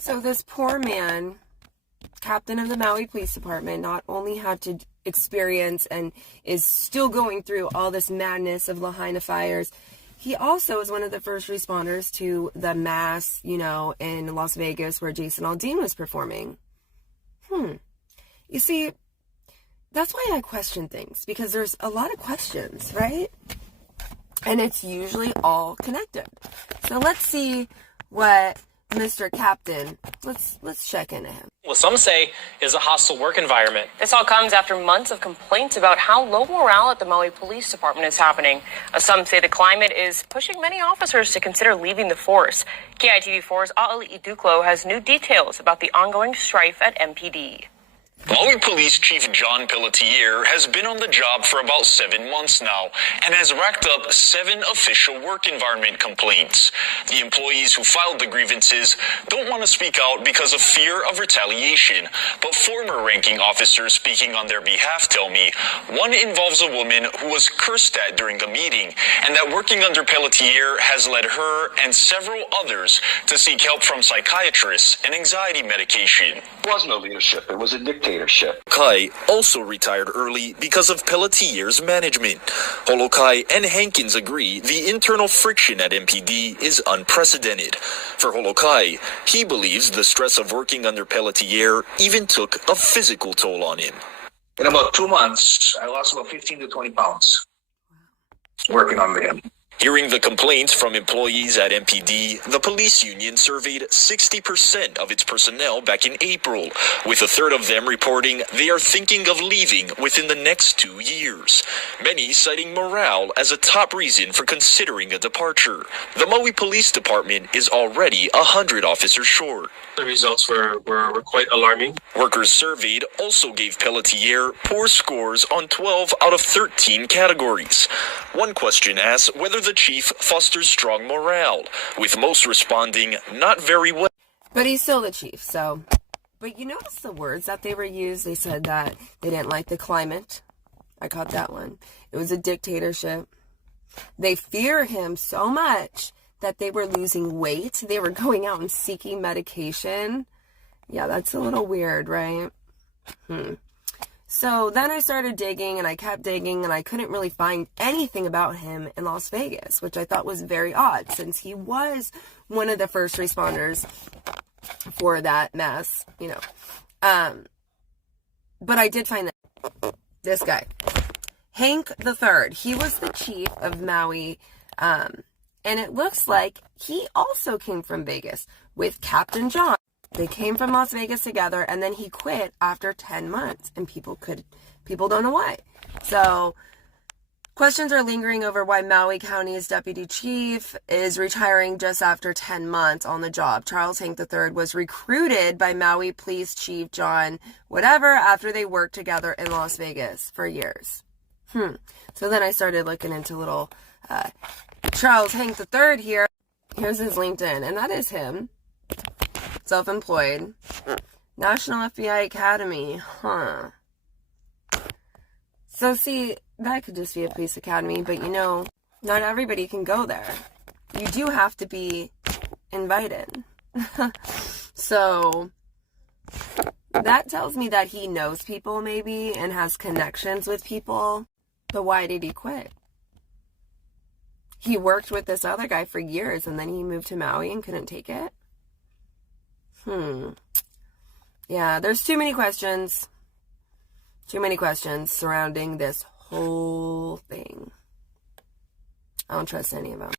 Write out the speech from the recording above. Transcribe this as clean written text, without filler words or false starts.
So this poor man, captain of the Maui Police Department, not only had to experience and is still going through all this madness of Lahaina fires, he also was one of the first responders to the mass, in Las Vegas where Jason Aldean was performing. You see, that's why I question things, because there's a lot of questions, right? And it's usually all connected. So let's see what Mr. Captain, let's check into him. What some say is a hostile work environment. This all comes after months of complaints about how low morale at the Maui Police Department is happening. Some say the climate is pushing many officers to consider leaving the force. KITV4's A'ali Iduklo has new details about the ongoing strife at MPD. Maui Police Chief John Pelletier has been on the job for about 7 months now and has racked up 7 official work environment complaints. The employees who filed the grievances don't want to speak out because of fear of retaliation, but former ranking officers speaking on their behalf tell me one involves a woman who was cursed at during a meeting, and that working under Pelletier has led her and several others to seek help from psychiatrists and anxiety medication. It wasn't a leadership, it was a dictatorship. Kai also retired early because of Pelletier's management. Holokai and Hankins agree the internal friction at MPD is unprecedented. For Holokai, he believes the stress of working under Pelletier even took a physical toll on him. In about 2 months, I lost about 15 to 20 pounds working under him. Hearing the complaints from employees at MPD, the police union surveyed 60% of its personnel back in April, with a third of them reporting they are thinking of leaving within the next 2 years. Many citing morale as a top reason for considering a departure. The Maui Police Department is already 100 officers short. The results were quite alarming. Workers surveyed also gave Pelletier poor scores on 12 out of 13 categories. One question asks whether the chief fosters strong morale, with most responding not very well. But he's still the chief, so. But you notice the words that they were used? They said that they didn't like the climate. I caught that one. It was a dictatorship. They fear him so much that they were losing weight. They were going out and seeking medication. Yeah, that's a little weird, right? So then I started digging, and I kept digging, and I couldn't really find anything about him in Las Vegas, which I thought was very odd, since he was one of the first responders for that mess, But I did find this guy, Hank III. He was the chief of Maui, and it looks like he also came from Vegas with Captain John. They came from Las Vegas together, and then he quit after 10 months, and people don't know why. So questions are lingering over why Maui County's deputy chief is retiring just after 10 months on the job. Charles Hank III was recruited by Maui Police Chief John whatever after they worked together in Las Vegas for years. So then I started looking into little Charles Hank III here. Here's his LinkedIn, and that is him. Self-employed. National FBI Academy. So see, that could just be a police academy, but not everybody can go there. You do have to be invited. So that tells me that he knows people maybe and has connections with people. But why did he quit? He worked with this other guy for years, and then he moved to Maui and couldn't take it. Yeah, there's too many questions. Too many questions surrounding this whole thing. I don't trust any of them.